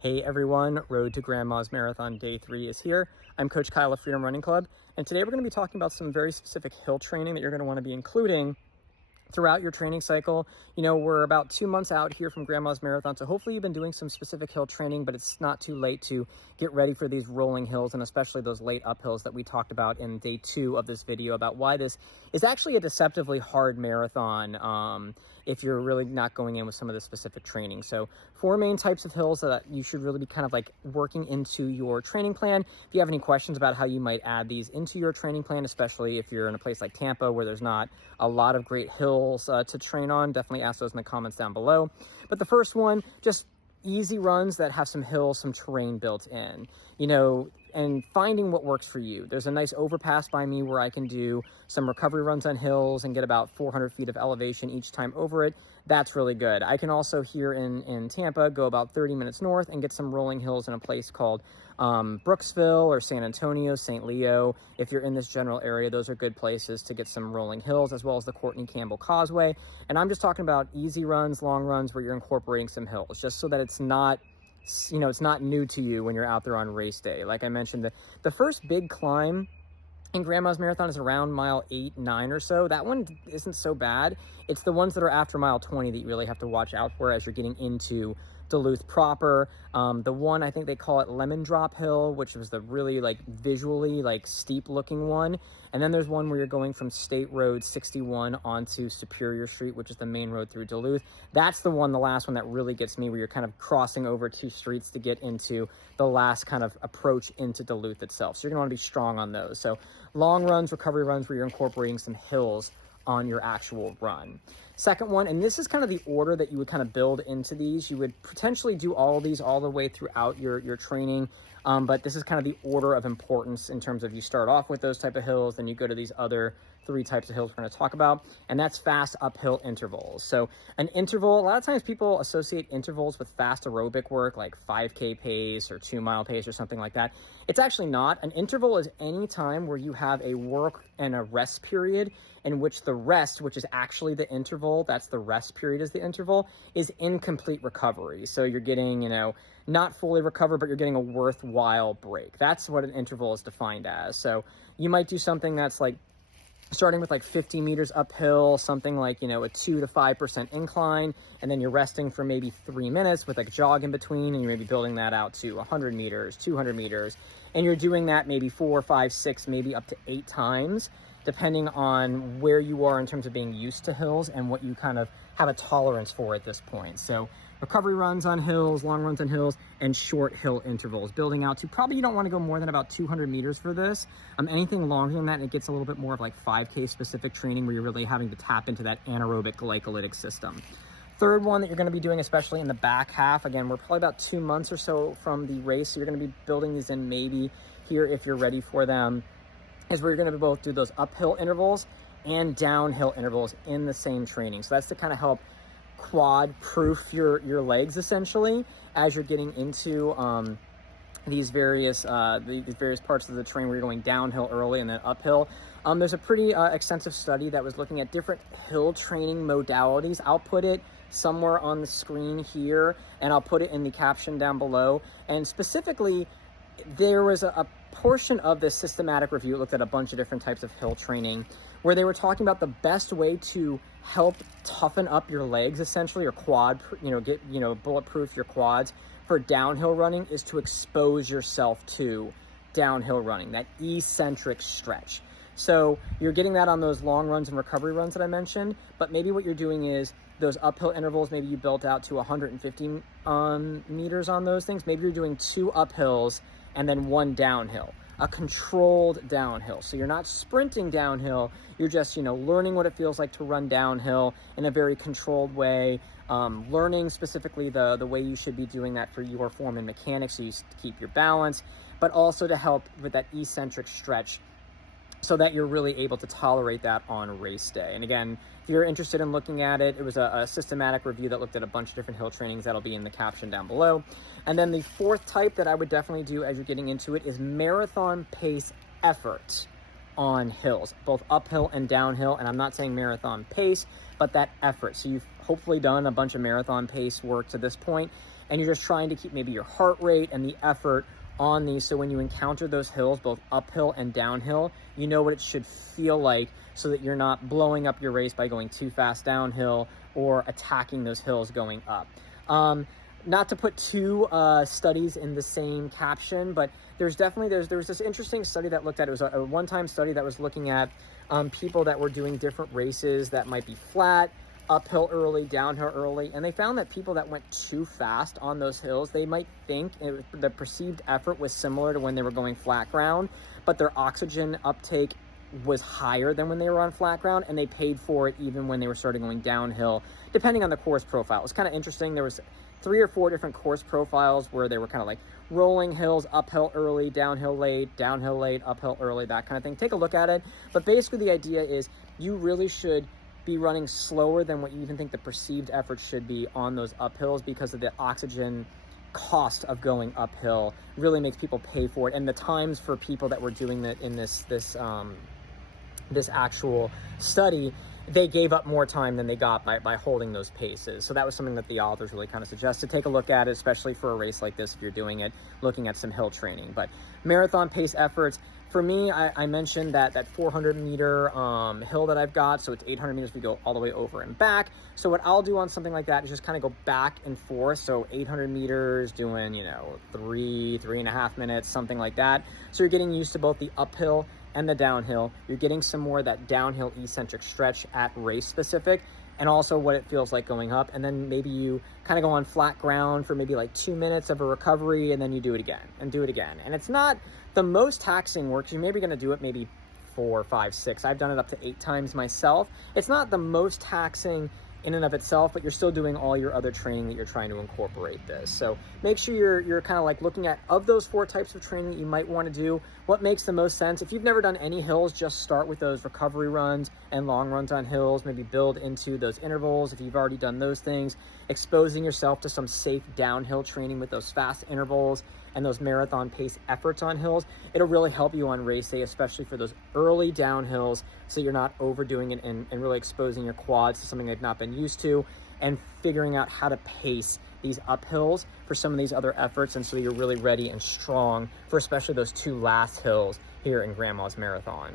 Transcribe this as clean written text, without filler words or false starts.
Hey everyone, Road to Grandma's Marathon Day 3 is here. I'm Coach Kyle of Freedom Running Club, and today we're going to be talking about some very specific hill training that you're going to want to be including throughout your training cycle. You know, we're about 2 months out here from Grandma's Marathon, so hopefully you've been doing some specific hill training, but it's not too late to get ready for these rolling hills, and especially those late uphills that we talked about in day 2 of this video about why this is actually a deceptively hard marathon if you're really not going in with some of the specific training. So 4 main types of hills that you should really be kind of like working into your training plan. If you have any questions about how you might add these into your training plan, especially if you're in a place like Tampa where there's not a lot of great hills to train on, definitely ask those in the comments down below. But the first one, just easy runs that have some hills, some terrain built in, you know, and finding what works for you. There's a nice overpass by me where I can do some recovery runs on hills and get about 400 feet of elevation each time over it. That's really good. I can also here in Tampa go about 30 minutes north and get some rolling hills in a place called Brooksville or San Antonio, St. Leo. If you're in this general area, those are good places to get some rolling hills, as well as the Courtney Campbell Causeway. And I'm just talking about easy runs, long runs where you're incorporating some hills, just so that it's not, you know, it's not new to you when you're out there on race day. Like I mentioned, the first big climb in Grandma's Marathon is around mile 8, 9 or so. That one isn't so bad. It's the ones that are after mile 20 that you really have to watch out for as you're getting into Duluth proper. The one, I think they call it Lemon Drop Hill, which was the really like visually like steep looking one. And then there's one where you're going from State Road 61 onto Superior Street, which is the main road through Duluth. That's the one, the last one that really gets me, where you're kind of crossing over 2 streets to get into the last kind of approach into Duluth itself. So you're gonna wanna be strong on those. So long runs, recovery runs where you're incorporating some hills on your actual run. Second one, and this is kind of the order that you would kind of build into these. You would potentially do all of these all the way throughout your training, but this is kind of the order of importance in terms of you start off with those type of hills, then you go to these other 3 types of hills we're going to talk about, and that's fast uphill intervals. So an interval, a lot of times people associate intervals with fast aerobic work like 5K pace or 2-mile pace or something like that. It's actually not. An interval is any time where you have a work and a rest period in which the rest, which is actually the interval, that's the rest period is the interval, is incomplete recovery. So you're getting, you know, not fully recovered, but you're getting a worthwhile break. That's what an interval is defined as. So you might do something that's like starting with like 50 meters uphill, something like, you know, a 2 to 5% incline, and then you're resting for maybe 3 minutes with like a jog in between, and you're maybe building that out to 100 meters, 200 meters, and you're doing that maybe 4, 5, 6, maybe up to 8 times, depending on where you are in terms of being used to hills and what you kind of have a tolerance for at this point. So recovery runs on hills, long runs on hills, and short hill intervals, building out to probably, you don't want to go more than about 200 meters for this. Anything longer than that, it gets a little bit more of like 5K specific training where you're really having to tap into that anaerobic glycolytic system. Third one that you're going to be doing, especially in the back half, again, we're probably about 2 months or so from the race, so you're going to be building these in maybe here if you're ready for them, is where you're going to both do those uphill intervals and downhill intervals in the same training. So that's to kind of help quad proof your legs essentially as you're getting into these various parts of the terrain where you're going downhill early and then uphill. There's a pretty extensive study that was looking at different hill training modalities. I'll put it somewhere on the screen here, and I'll put it in the caption down below. And specifically, there was a portion of this systematic review. It looked at a bunch of different types of hill training where they were talking about the best way to help toughen up your legs essentially, or quad, bulletproof your quads for downhill running, is to expose yourself to downhill running, that eccentric stretch. So you're getting that on those long runs and recovery runs that I mentioned, but maybe what you're doing is those uphill intervals, maybe you built out to 150 meters on those things. Maybe you're doing 2 uphills and then 1 downhill, a controlled downhill. So you're not sprinting downhill, you're just, you know, learning what it feels like to run downhill in a very controlled way, learning specifically the way you should be doing that for your form and mechanics so you keep your balance, but also to help with that eccentric stretch so that you're really able to tolerate that on race day. And again, if you're interested in looking at it, it was a systematic review that looked at a bunch of different hill trainings. That'll be in the caption down below. And then the 4th type that I would definitely do as you're getting into it is marathon pace effort on hills, both uphill and downhill. And I'm not saying marathon pace, but that effort. So you've hopefully done a bunch of marathon pace work to this point. and you're just trying to keep maybe your heart rate and the effort on these, so when you encounter those hills, both uphill and downhill, you know what it should feel like, so that you're not blowing up your race by going too fast downhill or attacking those hills going up. Not to put two studies in the same caption, but there was this interesting study that looked at, it was a one-time study that was looking at people that were doing different races that might be flat, uphill early, downhill early, and they found that people that went too fast on those hills, they might think the perceived effort was similar to when they were going flat ground, but their oxygen uptake was higher than when they were on flat ground, and they paid for it even when they were starting going downhill, depending on the course profile. It was kind of interesting. There was 3 or 4 different course profiles where they were kind of like rolling hills, uphill early, downhill late, uphill early, that kind of thing. Take a look at it. But basically the idea is you really should be running slower than what you even think the perceived effort should be on those uphills, because of the oxygen cost of going uphill really makes people pay for it. And the times for people that were doing that in this actual study, they gave up more time than they got by holding those paces. So that was something that the authors really kind of suggested. Take a look at it, especially for a race like this, if you're doing it, looking at some hill training. But marathon pace efforts, for me, I mentioned that 400 meter hill that I've got. So it's 800 meters, we go all the way over and back. So what I'll do on something like that is just kind of go back and forth. So 800 meters doing, 3.5 minutes, something like that. So you're getting used to both the uphill and the downhill. You're getting some more of that downhill eccentric stretch at race specific, and also what it feels like going up. And then maybe you kind of go on flat ground for maybe like 2 minutes of a recovery, and then you do it again and do it again. And it's not the most taxing work. You're maybe going to do it maybe 4, 5, 6. I've done it up to 8 times myself. It's not the most taxing in and of itself, but you're still doing all your other training that you're trying to incorporate this. So make sure you're kind of like looking at, of those 4 types of training that you might want to do, what makes the most sense. If you've never done any hills, just start with those recovery runs and long runs on hills, maybe build into those intervals. If you've already done those things, exposing yourself to some safe downhill training with those fast intervals and those marathon pace efforts on hills, it'll really help you on race day, especially for those early downhills, so you're not overdoing it and really exposing your quads to something they've not been used to, and figuring out how to pace these uphills for some of these other efforts, and so you're really ready and strong for especially those 2 last hills here in Grandma's Marathon.